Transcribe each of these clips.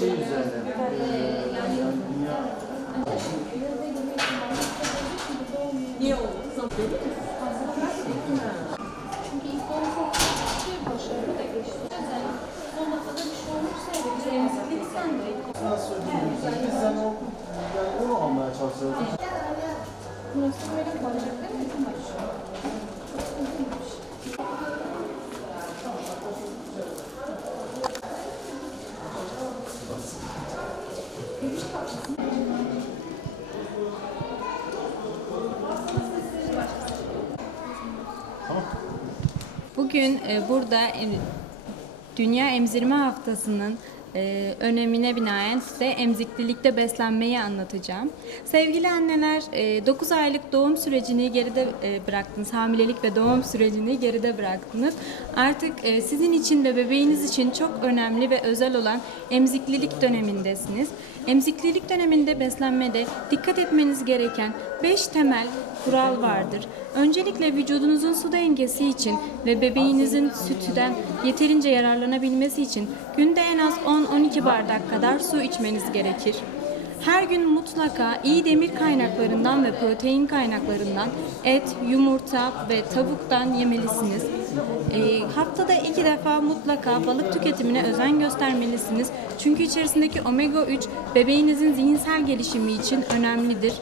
şey üzerine. Niye oldu? Çünkü ilk doğum çok başarılı da geçti. Son noktada bir şey olursa evet, emziklikten de. Nasıl ödülüyorsunuz? Biz yani onu almaya çalışıyoruz. Burası böyle bacakları bütün başlıyor. Bugün burada Dünya Emzirme Haftası'nın önemine binaen size emziklilikte beslenmeyi anlatacağım. Sevgili anneler, 9 aylık doğum sürecini geride bıraktınız. Hamilelik ve doğum sürecini geride bıraktınız. Artık sizin için ve bebeğiniz için çok önemli ve özel olan emziklilik dönemindesiniz. Emziklilik döneminde beslenmede dikkat etmeniz gereken 5 temel kural vardır. Öncelikle vücudunuzun su dengesi için ve bebeğinizin sütüden yeterince yararlanabilmesi için günde en az 10-12 bardak kadar su içmeniz gerekir. Her gün mutlaka iyi demir kaynaklarından ve protein kaynaklarından et, yumurta ve tavuktan yemelisiniz. Haftada 2 defa mutlaka balık tüketimine özen göstermelisiniz. Çünkü içerisindeki omega 3 bebeğinizin zihinsel gelişimi için önemlidir.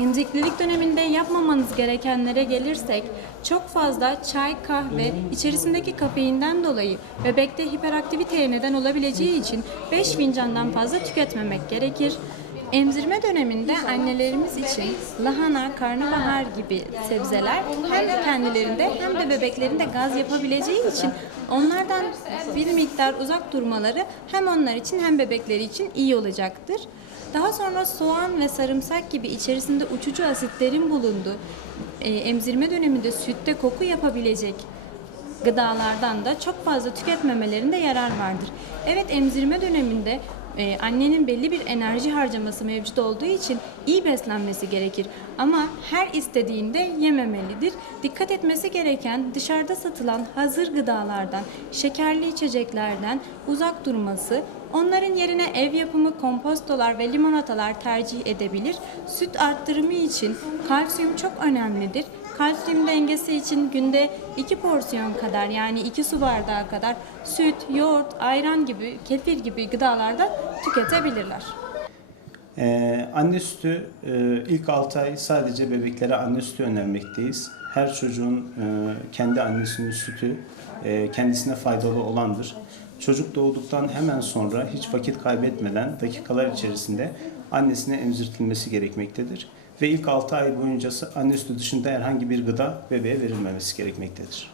Emziklilik döneminde yapmamanız gerekenlere gelirsek, çok fazla çay, kahve, içerisindeki kafeinden dolayı bebekte hiperaktiviteye neden olabileceği için 5 fincandan fazla tüketmemek gerekir. Emzirme döneminde annelerimiz için lahana, karnabahar gibi sebzeler hem kendilerinde hem de bebeklerinde gaz yapabileceği için onlardan bir miktar uzak durmaları hem onlar için hem bebekleri için iyi olacaktır. Daha sonra soğan ve sarımsak gibi içerisinde uçucu asitlerin bulunduğu emzirme döneminde sütte koku yapabilecek gıdalardan da çok fazla tüketmemelerinde yarar vardır. Evet, emzirme döneminde annenin belli bir enerji harcaması mevcut olduğu için iyi beslenmesi gerekir. Ama her istediğinde yememelidir. Dikkat etmesi gereken dışarıda satılan hazır gıdalardan, şekerli içeceklerden uzak durması, onların yerine ev yapımı kompostolar ve limonatalar tercih edebilir. Süt arttırımı için kalsiyum çok önemlidir. Kalsiyum dengesi için günde 2 porsiyon kadar, yani 2 su bardağı kadar süt, yoğurt, ayran gibi, kefir gibi gıdalarda tüketebilirler. Anne sütü ilk 6 ay sadece bebeklere anne sütü önermekteyiz. Her çocuğun kendi annesinin sütü kendisine faydalı olandır. Çocuk doğduktan hemen sonra hiç vakit kaybetmeden dakikalar içerisinde annesine emzirtilmesi gerekmektedir. Ve ilk 6 ay boyunca anne sütü dışında herhangi bir gıda bebeğe verilmemesi gerekmektedir.